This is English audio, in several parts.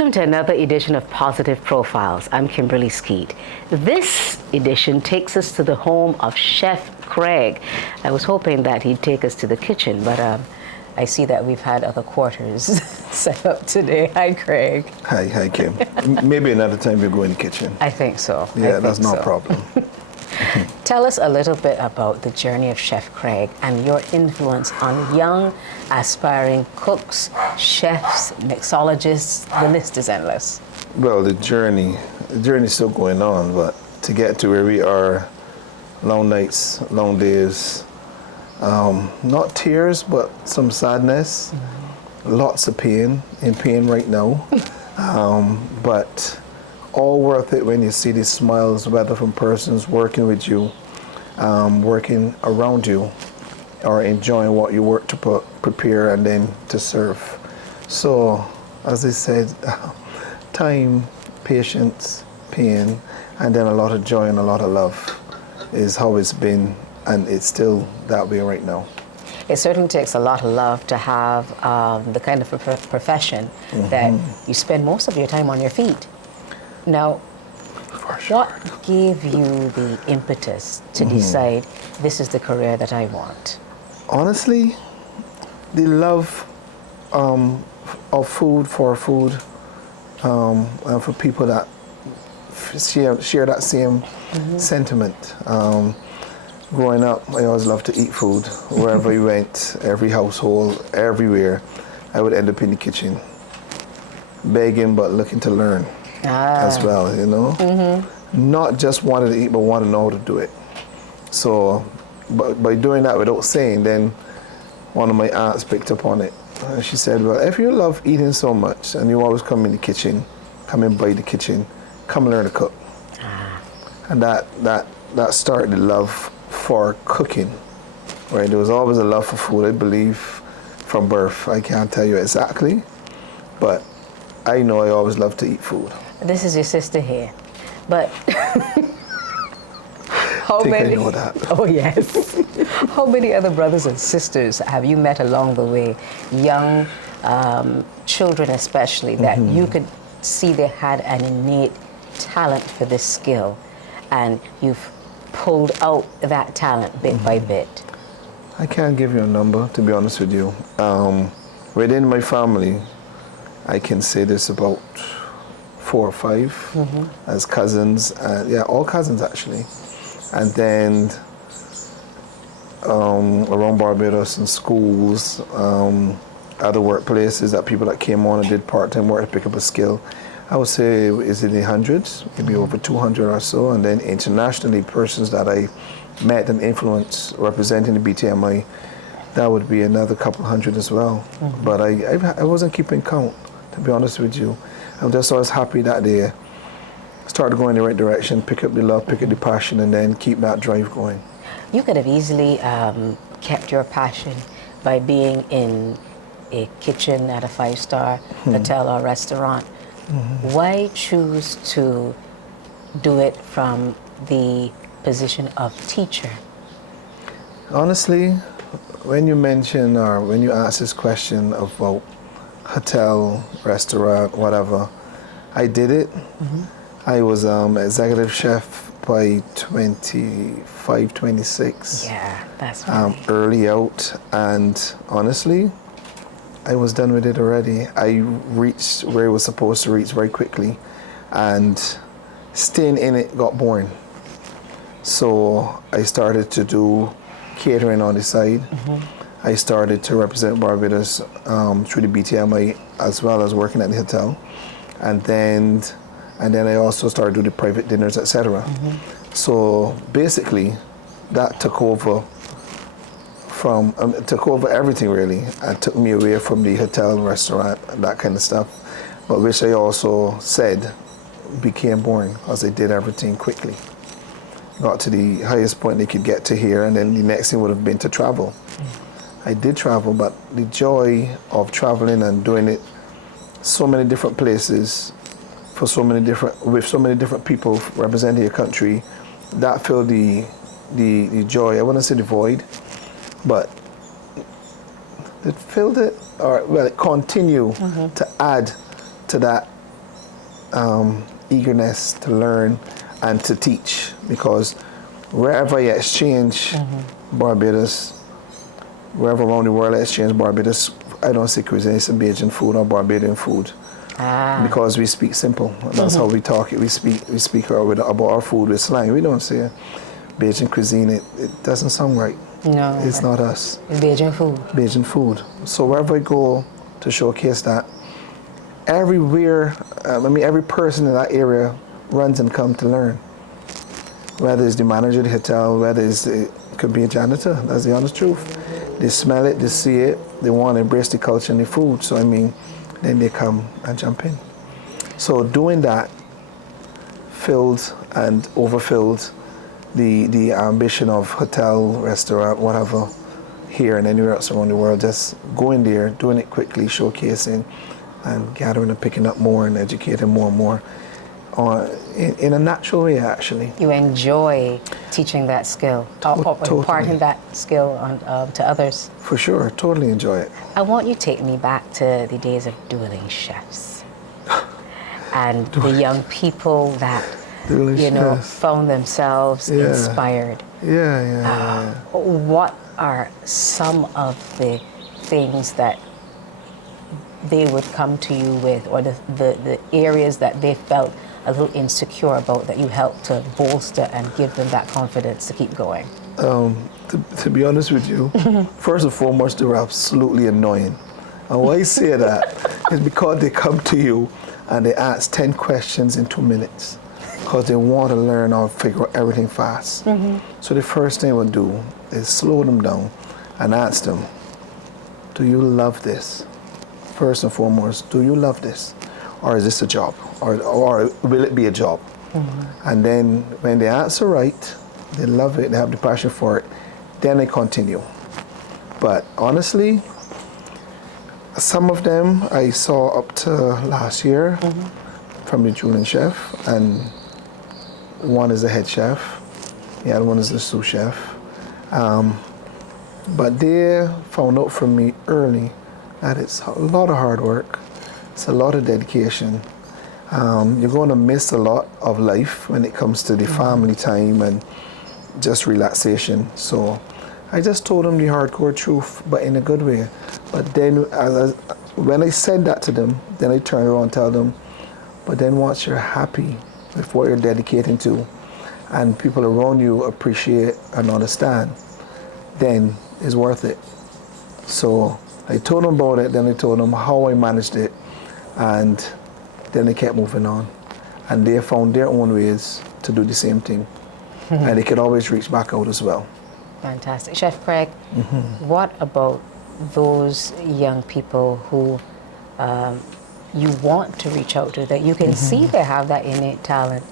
Welcome to another edition of Positive Profiles. I'm Kimberly Skeet. This edition takes us to the home of Chef Creig. I was hoping that he'd take us to the kitchen, but I see that we've had other quarters set up today. Hi, Creig. Hi, Kim. Maybe another time we'll go in the kitchen. I think so. Yeah, that's no problem. Tell us a little bit about the journey of Chef Creig and your influence on young, aspiring cooks, chefs, mixologists. The list is endless. Well, the journey is still going on, but to get to where we are, long nights, long days, not tears, but some sadness, lots of pain, in pain right now, but all worth it when you see these smiles, whether from persons working with you, working around you, or enjoying what you work to prepare and then to serve. So, as I said, time, patience, pain, and then a lot of joy and a lot of love is how it's been, and it's still that way right now. It certainly takes a lot of love to have the kind of profession that you spend most of your time on your feet. Now, what gave you the impetus to decide this is the career that I want? Honestly, the love of food, for food, and for people that share that same sentiment. Growing up, I always loved to eat food. Wherever we went, every household, everywhere, I would end up in the kitchen, begging but looking to learn. As well, you know, not just wanted to eat, but want to know how to do it. So, but by doing that without saying, then one of my aunts picked up on it. She said, "Well, if you love eating so much and you always come in the kitchen, come in by the kitchen, come and learn to cook." And that started the love for cooking. Right, there was always a love for food. I believe from birth. I can't tell you exactly, but I know I always loved to eat food. This is your sister here, but how many? I know that. Oh yes. How many other brothers and sisters have you met along the way? Young children, especially, that you could see they had an innate talent for this skill, and you've pulled out that talent bit by bit. I can't give you a number, to be honest with you. Within my family, I can say this about 4 or 5 as cousins, all cousins actually. And then around Barbados in schools, other workplaces, that people that came on and did part-time work to pick up a skill. I would say is in the hundreds, maybe over 200 or so. And then internationally, persons that I met and influenced representing the BTMI, that would be another couple hundred as well. But I wasn't keeping count, to be honest with you. I'm just always happy that they started going in the right direction, pick up the love, pick up the passion, and then keep that drive going. You could have easily kept your passion by being in a kitchen at a 5-star hotel or restaurant. Why choose to do it from the position of teacher? Honestly, when you mention or when you ask this question about hotel, restaurant, whatever, I did it. I was executive chef by 25, 26. Yeah, that's right. Early out, and honestly, I was done with it already. I reached where I was supposed to reach very quickly, and staying in it got boring. So I started to do catering on the side. I started to represent Barbados through the BTMI as well as working at the hotel, and then I also started doing the private dinners, etc. So basically, that took over everything really, and took me away from the hotel, restaurant, and that kind of stuff. But which I also said became boring because they did everything quickly. Got to the highest point they could get to here, and then the next thing would have been to travel. I did travel, but the joy of traveling and doing it so many different places with so many different people representing your country, that filled the joy. I wouldn't say the void, but it filled it, or well, it continued to add to that eagerness to learn and to teach, because wherever you exchange Barbados, wherever around the world I exchange Barbados, I don't see cuisine, it's Bajan food or Barbadian food. Because we speak simple. That's how we talk it. We speak about our food with slang. We don't say Bajan cuisine. It doesn't sound right. No. It's not us. It's Bajan food. Bajan food. So wherever I go to showcase that, everywhere, every person in that area runs and comes to learn. Whether it's the manager of the hotel, whether it could be a janitor, that's the honest truth. They smell it, they see it, they want to embrace the culture and the food. So then they come and jump in. So doing that filled and overfilled the ambition of hotel, restaurant, whatever, here and anywhere else around the world. Just going there, doing it quickly, showcasing, and gathering and picking up more and educating more and more in a natural way, actually. You enjoy teaching that skill, or imparting that skill to others. For sure, totally enjoy it. I want you to take me back to the days of dueling chefs and the young people that found themselves inspired. What are some of the things that they would come to you with, or the areas that they felt a little insecure about that you helped to bolster and give them that confidence to keep going? To be honest with you, first and foremost, they were absolutely annoying. And why I say that is because they come to you and they ask 10 questions in 2 minutes because they want to learn or figure out everything fast. So the first thing we'll do is slow them down and ask them, do you love this? First and foremost, do you love this? Or is this a job? Or will it be a job? And then when they answer right, they love it, they have the passion for it, then they continue. But honestly, some of them I saw up to last year from the junior chef, and one is the head chef, the other one is the sous chef. But they found out from me early that it's a lot of hard work, it's a lot of dedication. You're going to miss a lot of life when it comes to the family time and just relaxation. So I just told them the hardcore truth, but in a good way. But then when I said that to them, then I turned around and tell them, but then once you're happy with what you're dedicating to and people around you appreciate and understand, then it's worth it. So I told them about it, then I told them how I managed it, and then they kept moving on. And they found their own ways to do the same thing. And they could always reach back out as well. Fantastic. Chef Creig, what about those young people who you want to reach out to, that you can see they have that innate talent,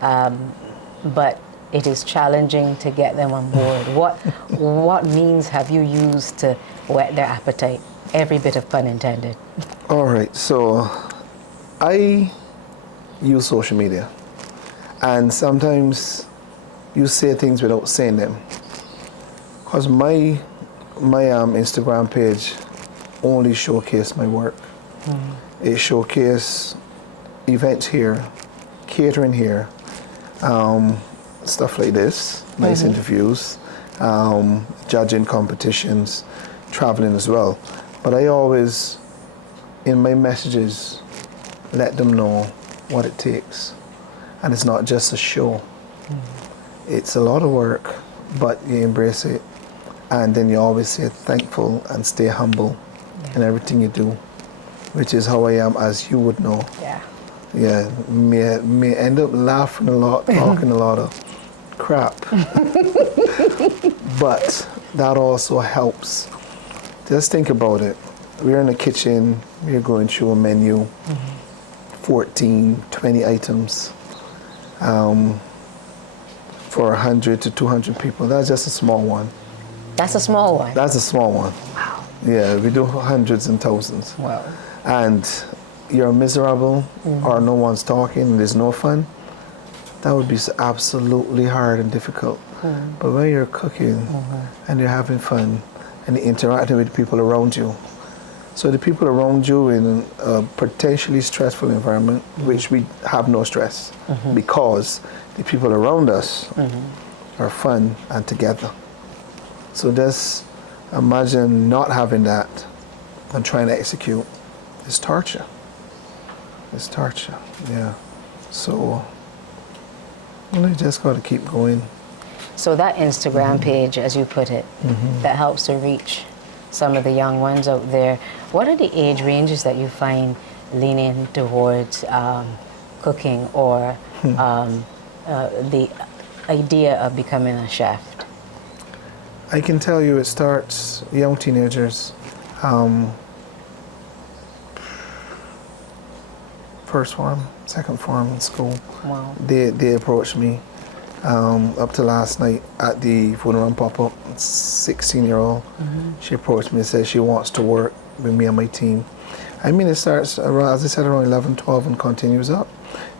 but it is challenging to get them on board? What means have you used to whet their appetite? Every bit of pun intended. All right, so I use social media, and sometimes you say things without saying them. Because my Instagram page only showcased my work. It showcased events here, catering here, stuff like this, nice interviews, judging competitions, traveling as well. But I always, in my messages, let them know what it takes. And it's not just a show. It's a lot of work, but you embrace it. And then you always stay thankful and stay humble in everything you do, which is how I am, as you would know. Yeah, may end up laughing a lot, talking a lot of crap. But that also helps. Just think about it. We're in the kitchen, we're going through a menu, 14, 20 items. For 100 to 200 people. That's just a small one. That's a small one? That's a small one. Wow. Yeah, we do hundreds and thousands. Wow. And you're miserable, or no one's talking, and there's no fun. That would be absolutely hard and difficult. But when you're cooking and you're having fun and you're interacting with people around you, So the people around you in a potentially stressful environment, which we have no stress, because the people around us are fun and together. So just imagine not having that and trying to execute. It's torture. It's torture, yeah. So you just got to keep going. So that Instagram page, as you put it, that helps to reach some of the young ones out there. What are the age ranges that you find leaning towards cooking or the idea of becoming a chef? I can tell you it starts young teenagers. First form, second form in school. Wow. They approached me up to last night at the Food and Run pop-up. 16-year-old. She approached me and said she wants to work with me and my team. I mean, it starts around, as I said, around 11, 12 and continues up.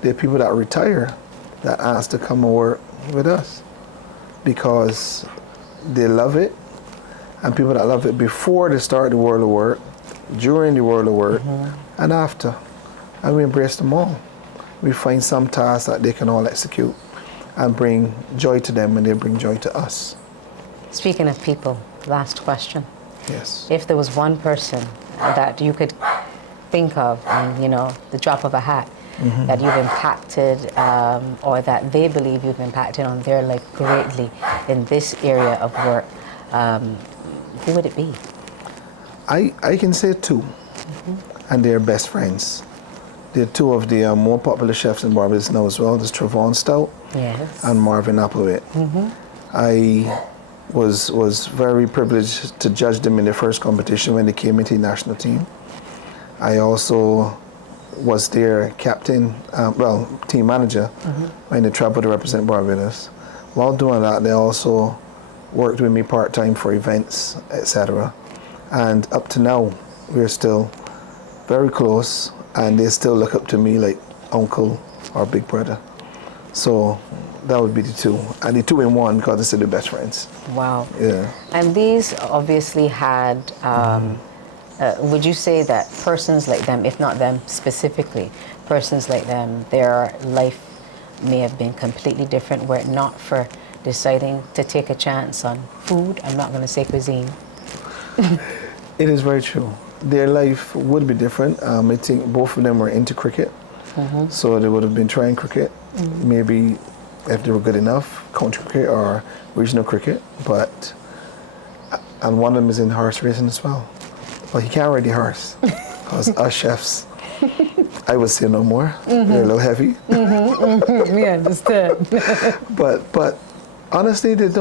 There are people that retire that ask to come and work with us because they love it, and people that love it before they start the world of work, during the world of work, and after. And we embrace them all. We find some tasks that they can all execute and bring joy to them, and they bring joy to us. Speaking of people, last question. Yes. If there was one person that you could think of on, the drop of a hat, that you've impacted or that they believe you've impacted on their life greatly in this area of work, who would it be? I can say two, and they're best friends. They're two of the more popular chefs in Barbados now as well. There's Trevon Stout and Marvin Applewhite. I was very privileged to judge them in their first competition when they came into the national team. I also was their captain, team manager when they traveled to represent Barbados. While doing that, they also worked with me part-time for events, etc. And up to now, we're still very close, and they still look up to me like uncle or big brother. So that would be the two. And the two in one, because they're still the best friends. Wow. Yeah. And these obviously had, would you say that persons like them, if not them specifically, persons like them, their life may have been completely different were it not for deciding to take a chance on food? I'm not going to say cuisine. It is very true. Their life would be different. I think both of them were into cricket, so they would have been trying cricket. Maybe if they were good enough, county cricket or regional cricket. And one of them is in horse racing as well. Well, he can't ride the horse because us chefs, I would say no more. They're a little heavy. We understand. But honestly, they've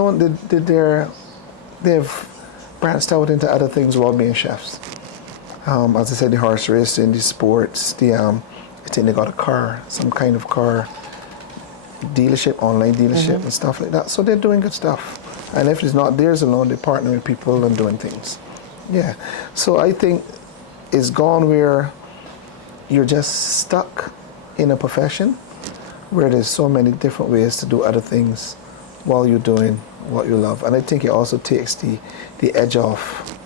branched out into other things while being chefs. As I said, the horse racing, the sports, I think they got a car, some kind of car dealership, online dealership and stuff like that. So they're doing good stuff. And if it's not theirs alone, they partner with people and doing things. Yeah. So I think it's gone where you're just stuck in a profession where there's so many different ways to do other things while you're doing what you love. And I think it also takes the edge off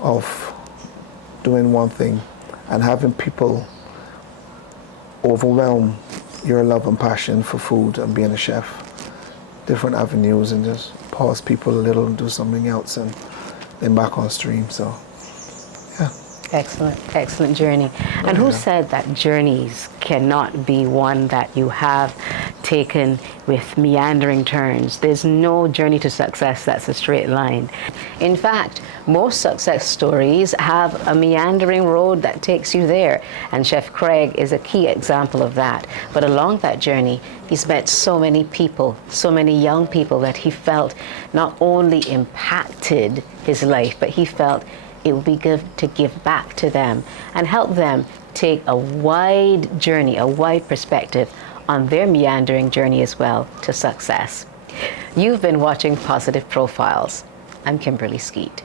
of doing one thing and having people overwhelm your love and passion for food and being a chef. Different avenues, and just pause people a little and do something else and then back on stream. So, yeah. Excellent journey. And who said that journeys cannot be one that you have taken with meandering turns? There's no journey to success that's a straight line. In fact, most success stories have a meandering road that takes you there, and Chef Creig is a key example of that. But along that journey, he's met so many people, so many young people that he felt not only impacted his life, but he felt it would be good to give back to them and help them take a wide journey, a wide perspective on their meandering journey as well to success. You've been watching Positive Profiles. I'm Kimberly Skeet.